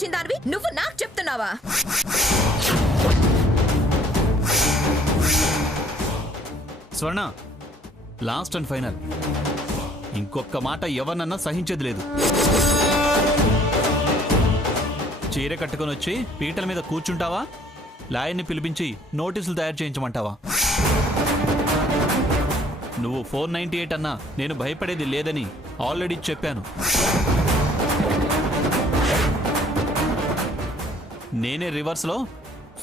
వచ్చిన దానివి నువ్వు నాకు చెప్తున్నావా? స్వర్ణ, లాస్ట్ అండ్ ఫైనల్. ఇంకొక మాట ఎవరినన్నా సహించేది లేదు. చీర కట్టుకొని వచ్చి పీటల మీద కూర్చుంటావా, లాయర్ని పిలిపించి నోటీసులు తయారు చేయించమంటావా? నువ్వు 498 అన్నా నేను భయపడేది లేదని ఆల్రెడీ చెప్పాను. నేనే రివర్స్లో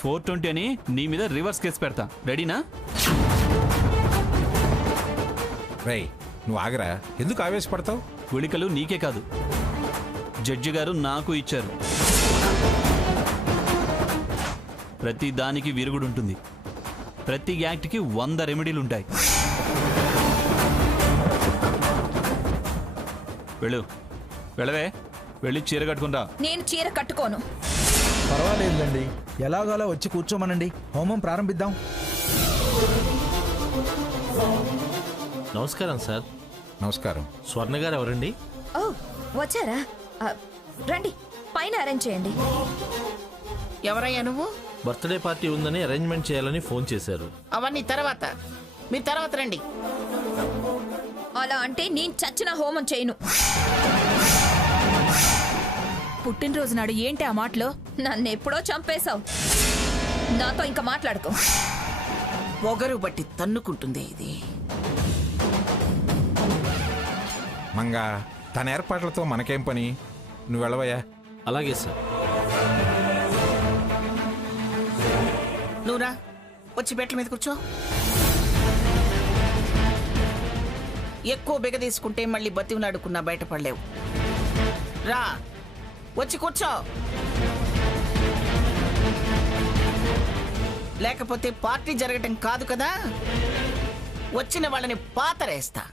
420 అని నీ మీద రివర్స్ కేసు పెడతా. రెడీనా? రై, నువ్వు ఆగరా, ఎందుకు ఆవేశపడతావు? గుళికలు నీకే కాదు, జడ్జి గారు నాకు ఇచ్చారు. ప్రతి దానికి విరుగుడుంటుంది. ప్రతి యాక్ట్కి 100 రెమెడీలు ఉంటాయి. వెళ్ళవే, వెళ్ళి చీర కట్టుకుంటా. నేను చీర కట్టుకోను. పర్వాలేదండి, ఎలాగోలా వచ్చి కూర్చోమనండి, హోమం ప్రారంభిద్దాం. నమస్కారం సార్. నమస్కారం. స్వర్ణ గారు ఎవరండి? ఓ, వచ్చారా? రండి, పైన అరేంజ్ చేయండి. ఎవరయ్యా నువ్వు? బర్త్డే పార్టీ ఉందని అరేంజ్మెంట్ చేయాలని ఫోన్ చేశారు. అవన్నీ తర్వాత, మీరు తర్వాత రండి. అలా అంటే నేను చచ్చిన హోమం చేయను. పుట్టినరోజు నాడు ఏంటి ఆ మాటలో? నన్ను ఎప్పుడో చంపేశావు. నాతో ఇంకా మాట్లాడుకో. పొగరు బట్టి తన్నుకుంటుంది ఇది. మంగా, తన ఏర్పాట్లతో మనకేం పని? నువ్వు వెళ్ళవయ్యా. అలాగే సార్. నువ్వురా, వచ్చి బెట్ల మీద కూర్చో. ఎక్కువ బిగ తీసుకుంటే మళ్ళీ బతివులాడుకున్నా బయటపడలేవు. రా, వచ్చి కూర్చో. లేకపోతే పార్టీ జరగటం కాదు కదా, వచ్చిన వాళ్ళని పాతరేస్తా.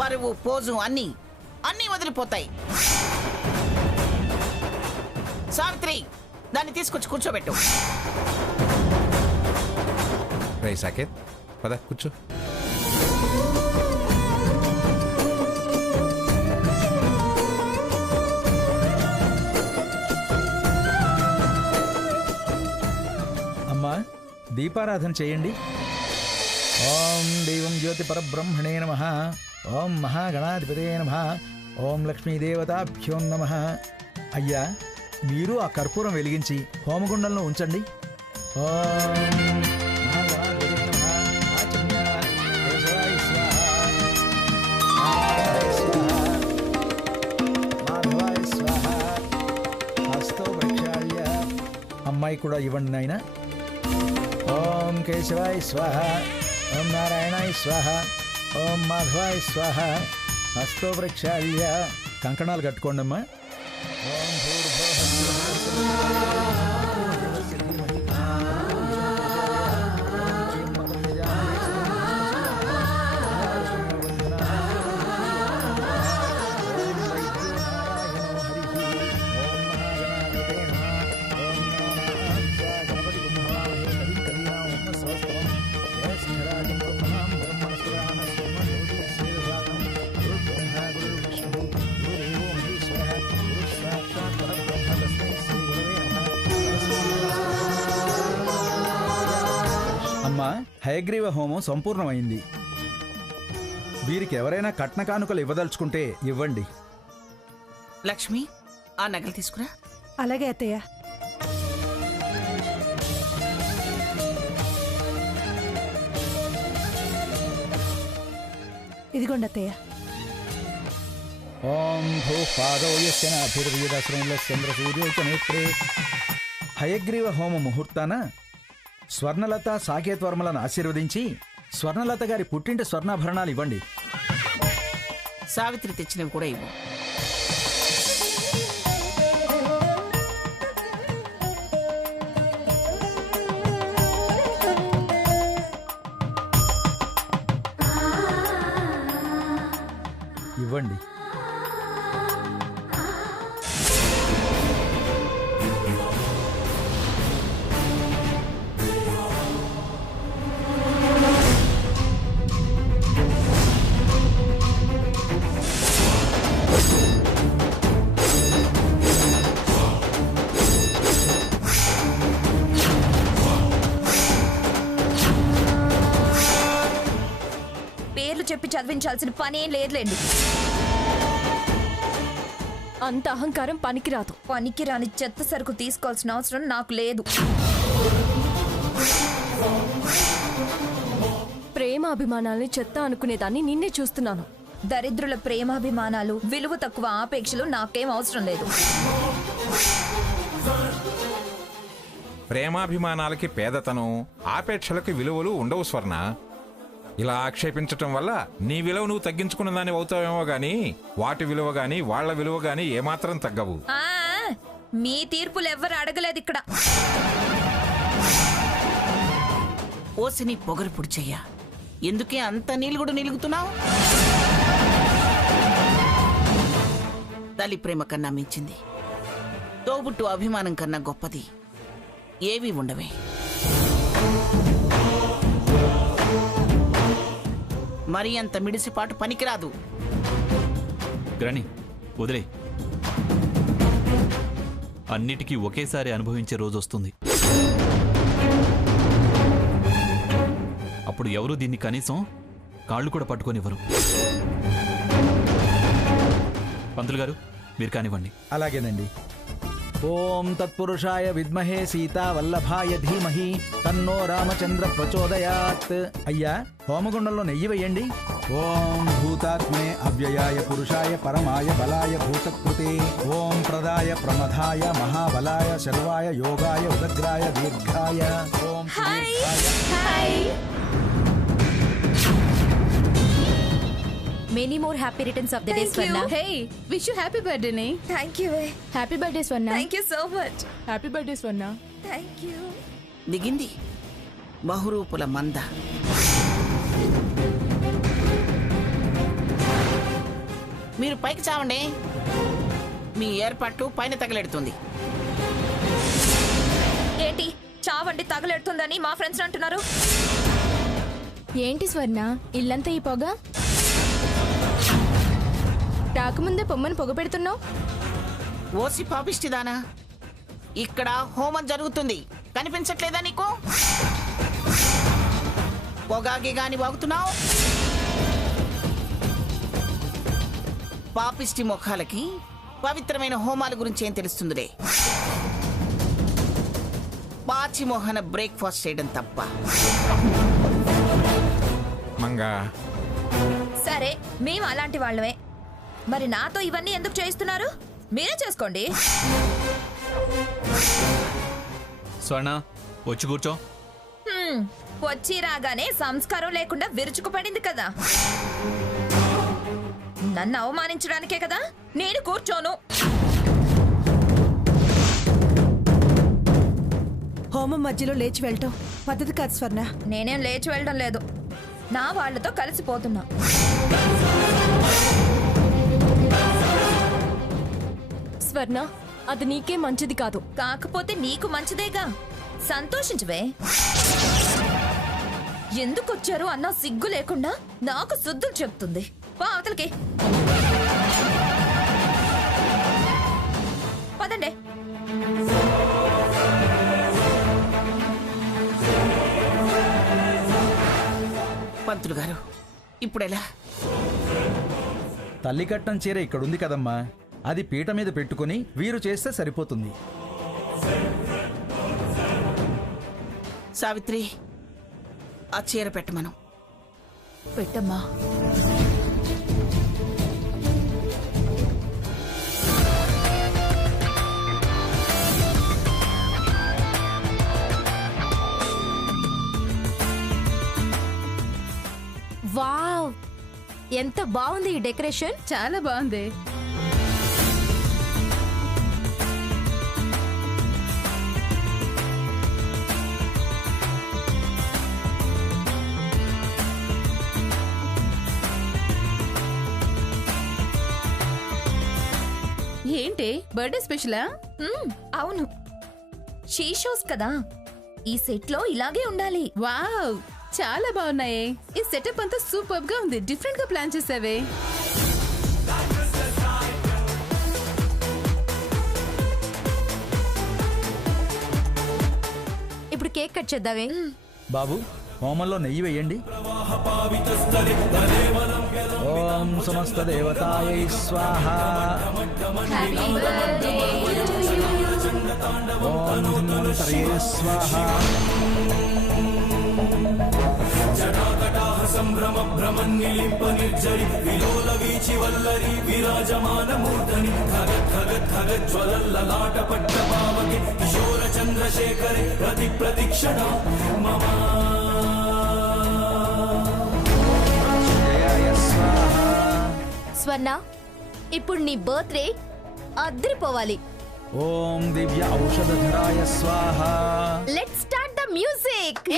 పరువు, పోజు అన్నీ వదిలిపోతాయి. సావిత్రి, దాన్ని తీసుకొచ్చి కూర్చోబెట్టు. రై సాకేత్, పద కూర్చో. అమ్మా, దీపారాధన చేయండి. ఓం దైవం జ్యోతి పరబ్రహ్మణే నమః. ఓం మహాగణాధిపతే నమః. ఓం లక్ష్మీదేవతాభ్యో నమః. అయ్యా, మీరు ఆ కర్పూరం వెలిగించి హోమగుండంలో ఉంచండి. ఓం మహాగణాధిపతే నమః. ఆచమ్య కేశవాయ స్వాహా. నారాయణాయ స్వాహా. మాధవాయ స్వాహా. హస్తో ప్రక్షాళ్య. అమ్మాయి కూడా ఇవ్వండి నాయనా. ఓం కేశవాయ స్వాహ. ఓం నారాయణాయ స్వాహ. ఓం మాధవాయ స్వాహ. హస్తో ప్రక్షాళ్య. కంకణాలు కట్టుకోండి అమ్మా. ఓం అమ్మా, హయగ్రీవ హోమం సంపూర్ణమైంది. వీరికి ఎవరైనా కట్న కానుకలు ఇవ్వదలుచుకుంటే ఇవ్వండి. లక్ష్మి, ఆ నగలు తీసుకురా. అలాగే అత్తయ్య. ఇదిగోండి అత్తయ్య. ఓం భూపాదో యస్య నాభిర్వేదశ్రేణులస్యంద్ర సూర్యౌ చ నేత్రే. హయగ్రీవ హోమ ముహూర్తాన స్వర్ణలత, సాకేత్ వర్మలను ఆశీర్వదించి స్వర్ణలత గారి పుట్టింటి స్వర్ణాభరణాలు ఇవ్వండి. సావిత్రి తెచ్చినవి కూడా ఇవ్వు. ఇవ్వండి. చదివించాల్సిన పని ఏం లేదులేండి. అంత అహంకారం పనికిరాదు. పనికిరాని చెత్త సరుకు తీసుకోవాల్సిన అవసరం నాకు లేదు. ప్రేమ అభిమానాల్ని చెత్త అనుకునేదాన్ని నిన్నే చూస్తున్నాను. దరిద్రుల ప్రేమాభిమానాలు, విలువ తక్కువ ఆపేక్షలు నాకేం అవసరం లేదు. ప్రేమాభిమానాలకి పేదతనం, ఆపేక్షలకి విలువలు ఉండవు స్వర్ణ. ఇలా ఆక్షేపించటం వల్ల నీ విలువ నువ్వు తగ్గించుకున్న దాన్ని అవుతావేమో గాని వాటి విలువ గాని వాళ్ల విలువ గాని ఏమాత్రం తగ్గవు. ఆ, మీ తీర్పులు ఎవ్వరు అడగలేదు ఇక్కడ. ఓసిని పొగరు పుడిచెయ్యా, ఎందుకే అంత నీలుగుడు నిలుగుతున్నావు? తల్లి ప్రేమ కన్నా మించింది, తోబుట్టు అభిమానం కన్నా గొప్పది ఏవీ ఉండవే. మరి అంత మిడిసిపాటు పనికిరాదు. గ్రాని వదిలే, అన్నిటికీ ఒకేసారి అనుభవించే రోజు వస్తుంది. అప్పుడు ఎవరు దీన్ని కనీసం కాళ్ళు కూడా పట్టుకొనివ్వరు. పంతులు గారు, మీరు కానివ్వండి. అలాగేనండి. ఓం తత్పురుషాయ విద్మహే సీతా వల్లభాయ ధీమహి తన్నో రామచంద్ర ప్రచోదయాత్. అయ్యా, హోమగుండంలో నెయ్యి వేయండి. ఓం భూతాత్మే అవ్యయాయ పురుషాయ పరమాయ బలాయ భూతకృతే ఓం ప్రదాయ ప్రమథాయ మహాబలాయ శర్వాయ యోగాయ ఉదగ్రాయ దీర్ఘాయ ఓం many more happy returns of the day Swarna. Hey, wish you happy birthday నే. Thank you. Happy birthday Swarna. Thank you so much. Happy birthday Swarna. Thank you. దిగింది బహురూపుల మంద. మీరు పైకి చావండి, మీ ఏర్పాట్లు పైన తగలెడుతుంది. ఏంటి చావండి తగలెడుతుందని మా ఫ్రెండ్స్ అంటున్నారు? ఏంటి స్వర్ణ, ఇల్లంతా ఈ పొగ? రాకముందే పొమ్మని పొగ పెడుతున్నావు. ఓసి పాపిష్టిదానా, ఇక్కడ హోమం జరుగుతుంది, కనిపించట్లేదా నీకు? పొగాగి గాని వాగుతున్నావు. పాపిష్టి ముఖాలకి పవిత్రమైన హోమాల గురించి ఏం తెలుస్తుందిలే. పాచి మోహన బ్రేక్ఫాస్ట్ చేయడం తప్ప. మంగా, సరే, మేము అలాంటి వాళ్ళమే. మరి నాతో ఇవన్నీ ఎందుకు చేయిస్తున్నారు? మీరే చేసుకోండి. స్వర్ణ, వచ్చి కూర్చో. వచ్చి రాగానే సంస్కారం లేకుండా విరుచుకుపడింది కదా. నన్ను అవమానించడానికే కదా నేను కూర్చోను. హోమం మధ్యలో లేచి వెళ్ళటం పద్ధతి కాదు స్వర్ణ. నేనేం లేచి వెళ్ళడం లేదు, నా వాళ్ళతో కలిసిపోతున్నా. స్వర్ణ, అది నీకే మంచిది కాదు. కాకపోతే నీకు మంచిదేగా, సంతోషించవే. ఎందుకొచ్చారు అన్న సిగ్గు లేకుండా నాకు శుద్ధులు చెప్తుంది. పా అవతలకి పదండి. పంతులు గారు, ఇప్పుడెలా? తల్లి కట్నం చీర ఇక్కడుంది కదమ్మా, అది పీట మీద పెట్టుకుని వీరు చేస్తే సరిపోతుంది. సావిత్రి, ఆ చీర పెట్టమను. పెట్టమ్మా. వావ్, ఎంత బాగుంది ఈ డెకరేషన్. చాలా బాగుంది. ఏంటి బర్త్డే స్పెషలా? అవును, షీ షోస్ కదా, ఈ సెట్ లో ఇలాగే ఉండాలి. వావ్, చాలా బాగున్నాయి. ఈ సెటప్ అంతా సూపర్ గా ఉంది. డిఫరెంట్ గా ప్లాన్ చేసావే. ఇప్పుడు కేక్ కట్ చేద్దామే. బాబు, హోమంలో నెయ్యి వేయండి. ఓం సమస్త దేవతాయై స్వాహ. ఓం ధన్వంతరయే స్వాహ. జయాయ స్వాహ. స్వర్ణ ఇప్పుడు నీ బర్త్డే అద్దరిపోవాలి. ఓం దివ్య ఔషధధరాయ స్వాహ. Let's start the music.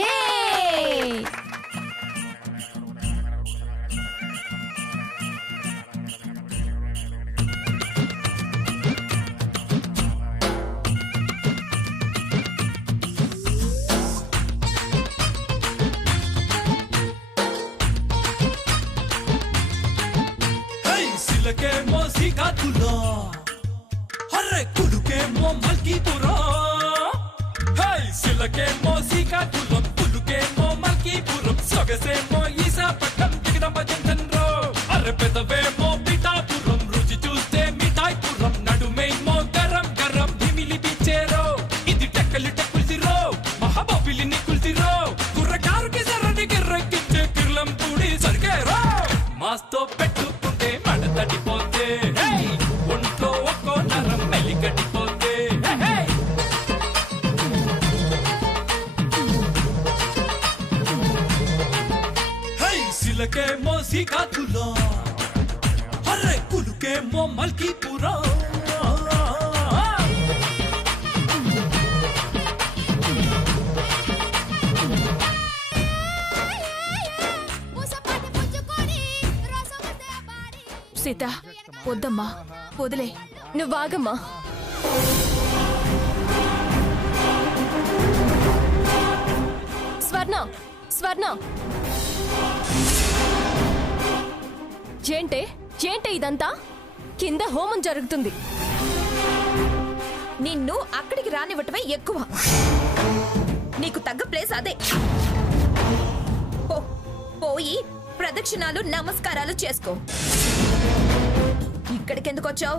Sita వద్దమ్మా, వదిలే. నువ్వు ఆగమ్మా. స్వర్ణ స్వర్ణ ఏంటే ఇదంతా? కింద హోమం జరుగుతుంది. నిన్ను అక్కడికి రానివ్వటమే ఎక్కువ. నీకు తగ్గ ప్లేస్ అదే. పోయి ప్రదక్షిణాలు నమస్కారాలు చేసుకో. ఇక్కడికెందుకు వచ్చావు?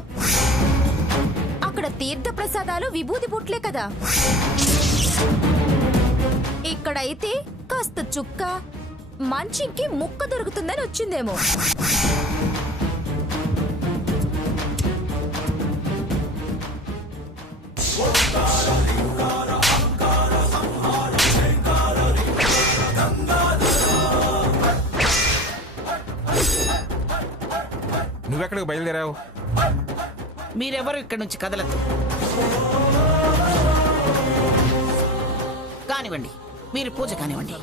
అక్కడ తీర్థ ప్రసాదాలు విభూతి పుట్లే కదా. ఇక్కడైతే కాస్త చుక్క మంచికి ముక్క దొరుకుతుందని వచ్చిందేమో. నువ్వెక్కడికి బయలుదేరావు? మీరెవరు ఇక్కడ నుంచి కదలద్దు. కానివ్వండి, మీరు పూజ కానివ్వండి.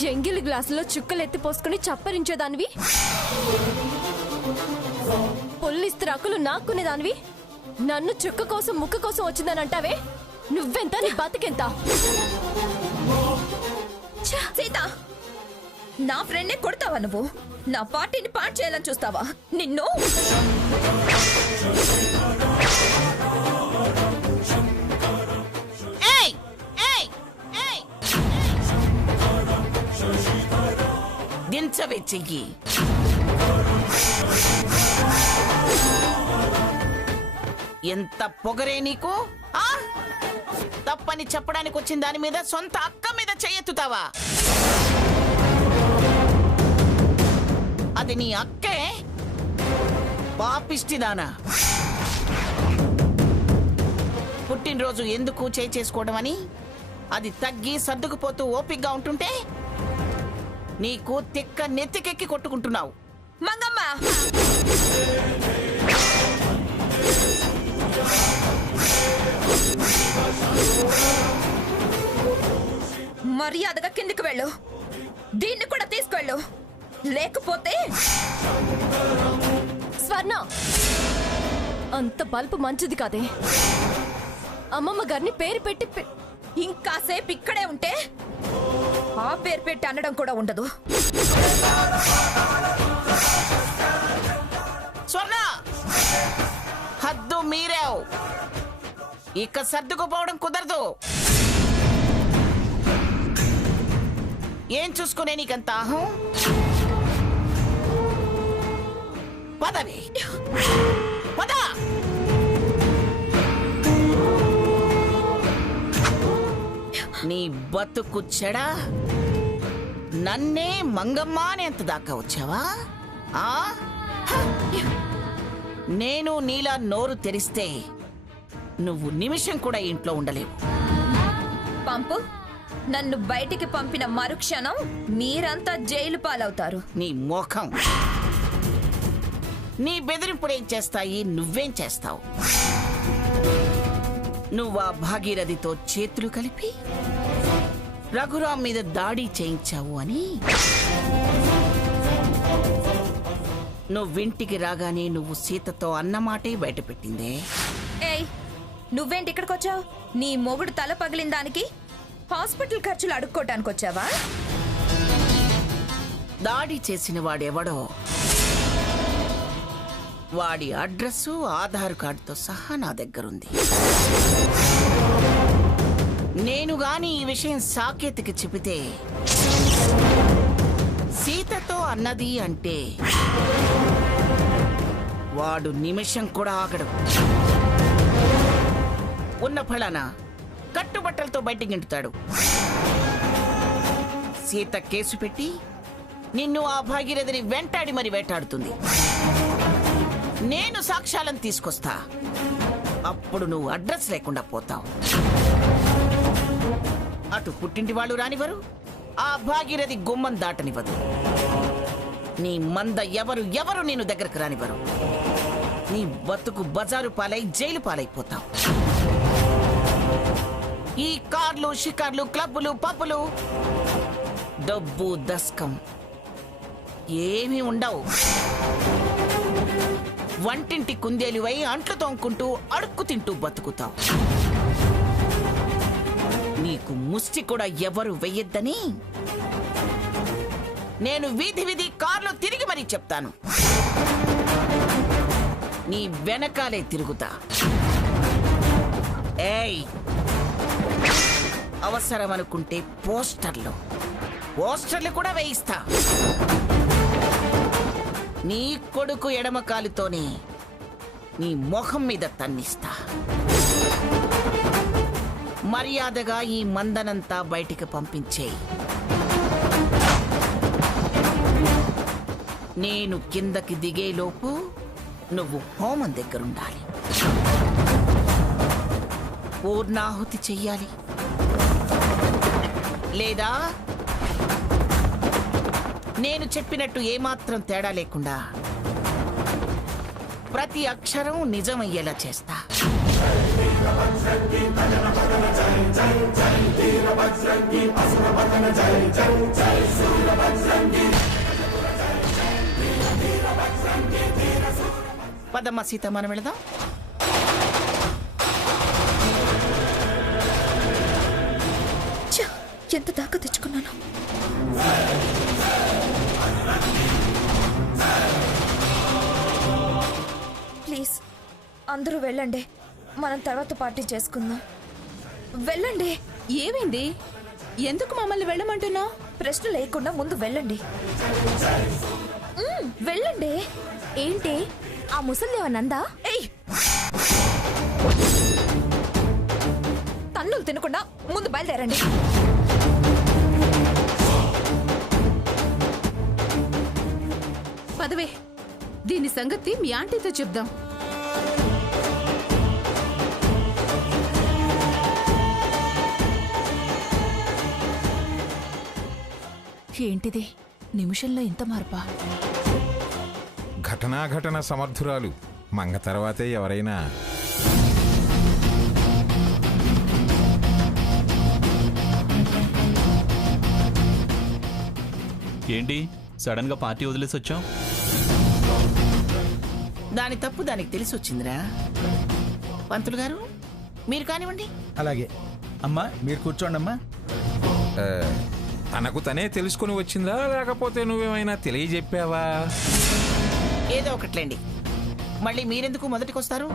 జంగిల్ గ్లాసులో చుక్కలు ఎత్తిపోసుకుని చప్పరించేదానివి, పొల్లిస్త్రాకులు నాక్కునేదానివి, నన్ను చుక్క కోసం ముక్క కోసం వచ్చిందనంటావే. నువ్వెంత, నీ బతుకెంత? సీత, నా ఫ్రెండ్నే కొడతావా నువ్వు? నా పార్టీని పాడు చేయాలని చూస్తావా? నిన్ను దించవే చెయ్యి. ఎంత పొగరే నీకు? తప్పని చెప్పడానికి వచ్చిన దాని మీద సొంత అక్క మీద చెయ్యెత్తుతావా? అది నీ అక్కే? పాపిష్టిదానా. పుట్టినరోజు ఎందుకు చేసుకోవడం అని అది తగ్గి సర్దుకుపోతూ ఓపిగ్గా ఉంటుంటే నీకు తిక్క నెత్తికెక్కి కొట్టుకుంటున్నావు. మంగమ్మ, మర్యాదగా కిందికి వెళ్ళు. దీన్ని కూడా తీసుకెళ్ళు, లేకపోతే. స్వర్ణ, అంత బల్బు మంచిది కాదే. అమ్మమ్మ గారిని పేరు పెట్టి ఇంకాసేపు ఇక్కడే ఉంటే ఆ పేరు పెట్టి అనడం కూడా ఉండదు. స్వర్ణ, హద్దు మీరావు. ఇక సర్దుకుపోవడం కుదరదు. ఏం చూసుకునే నీకంత ఆహం? పదవి పద. నీ బతుకు చెడా నన్నే మంగమ్మ అనేంత దాకా వచ్చావా? ఆ? నేను నీలా నోరు తెరిస్తే నువ్వు నిమిషం కూడా ఇంట్లో ఉండలేవు. పంపు. నన్ను బయటికి పంపిన మరుక్షణం మీరంతా జైలు పాలవుతారు. నీ మోఖం. నీ బెదిరింపుడేం చేస్తాయి? నువ్వేం చేస్తావు? నువ్వా భాగీరథితో చేతులు కలిపి రఘురాం మీద దాడి చేయించావు అని నువ్వింటికి రాగానే నువ్వు సీతతో అన్నమాటే బయటపెట్టిందే. ఏయ్, నువ్వేంటి ఇక్కడికి వచ్చావు? నీ మొగుడు తల పగిలిన దానికి హాస్పిటల్ ఖర్చులు అడుక్కోటానికి వచ్చావా? దాడి చేసిన వాడెవడో వాడి అడ్రస్సు ఆధార్ కార్డుతో సహా నా దగ్గరుంది. నేను గాని ఈ విషయం సాకేత్కి చెబితే సీతతో అన్నది అంటే వాడు నిమిషం కూడా ఆగడు. ఉన్న ఫలానా కట్టుబట్టలతో బయటికి గెంటుతాడు. సీత కేసు పెట్టి నిన్ను ఆ భాగీరథిని వెంటాడి మరి వేటాడుతుంది. నేను సాక్ష్యాలను తీసుకొస్తా. అప్పుడు నువ్వు అడ్రస్ లేకుండా పోతావు. అటు పుట్టింటి వాళ్ళు రానివ్వరు, ఆ భాగీరథి గుమ్మం దాటనివ్వదు. నీ మంద ఎవరు నేను దగ్గరకు రానివ్వరు. నీ బతుకు బజారు పాలై జైలు పాలైపోతావు. ఈ కార్లు, షికార్లు, క్లబ్బులు, పబ్బులు, డబ్బు, దస్కం ఏమీ ఉండవు. వంటింటి కుందేలువై అంట్లు తోముకుంటూ అడుక్కు తింటూ బతుకుతావు. నీకు ముష్టి కూడా ఎవరు వెయ్యొద్దని నేను వీధి వీధి కార్లు తిరిగి మరీ చెప్తాను. నీ వెనకాలే తిరుగుతా. ఏయ్, అవసరం అనుకుంటే పోస్టర్లు కూడా వేయిస్తా. నీ కొడుకు ఎడమ కాలుతోనే నీ మొహం మీద తన్నిస్తా. మర్యాదగా ఈ మందనంతా బయటికి పంపించేయి. నేను కిందకి దిగేలోపు నువ్వు హోమం దగ్గరుండాలి. పూర్ణాహుతి చెయ్యాలి. లేదా నేను చెప్పినట్టు ఏమాత్రం తేడా లేకుండా ప్రతి అక్షరం నిజమయ్యేలా చేస్తా. పదమ్మ సీత, మనం వెళదాం. ఎంత దాకా తెచ్చుకున్నాను. ప్లీజ్ అందరూ వెళ్ళండి. మనం తర్వాత పార్టీ చేసుకుందాం. వెళ్ళండి. ఏమైంది? ఎందుకు మమ్మల్ని వెళ్ళమంటున్నావు? ప్రశ్న లేకుండా ముందు వెళ్ళండి. వెళ్ళండి. ఏంటి ఆ ముసలిదేవ నందా? ఏయ్, తన్నులు తినకుండా ముందు బయలుదేరండి. పదవే, దీని సంగతి మీ ఆంటీతో చెప్దాం. ఏంటిది నిమిషంలో ఇంత మార్పా? ఘటనా సమర్థురాలు మంగ తర్వాతే ఎవరైనా. ఏంటి సడన్ గా పార్టీ వదిలేసి వచ్చాం? దాని తప్పు దానికి తెలిసి వచ్చిందిరా. పంతులు గారు, మీరు కానివ్వండి. అలాగే అమ్మా, మీరు కూర్చోండి అమ్మా. తనకు తనే తెలుసుకుని వచ్చిందా, లేకపోతే నువ్వేమైనా తెలియజెప్పావా? ఏదో ఒకట్లేండి. మళ్ళీ మీరెందుకు మొదటికొస్తారు?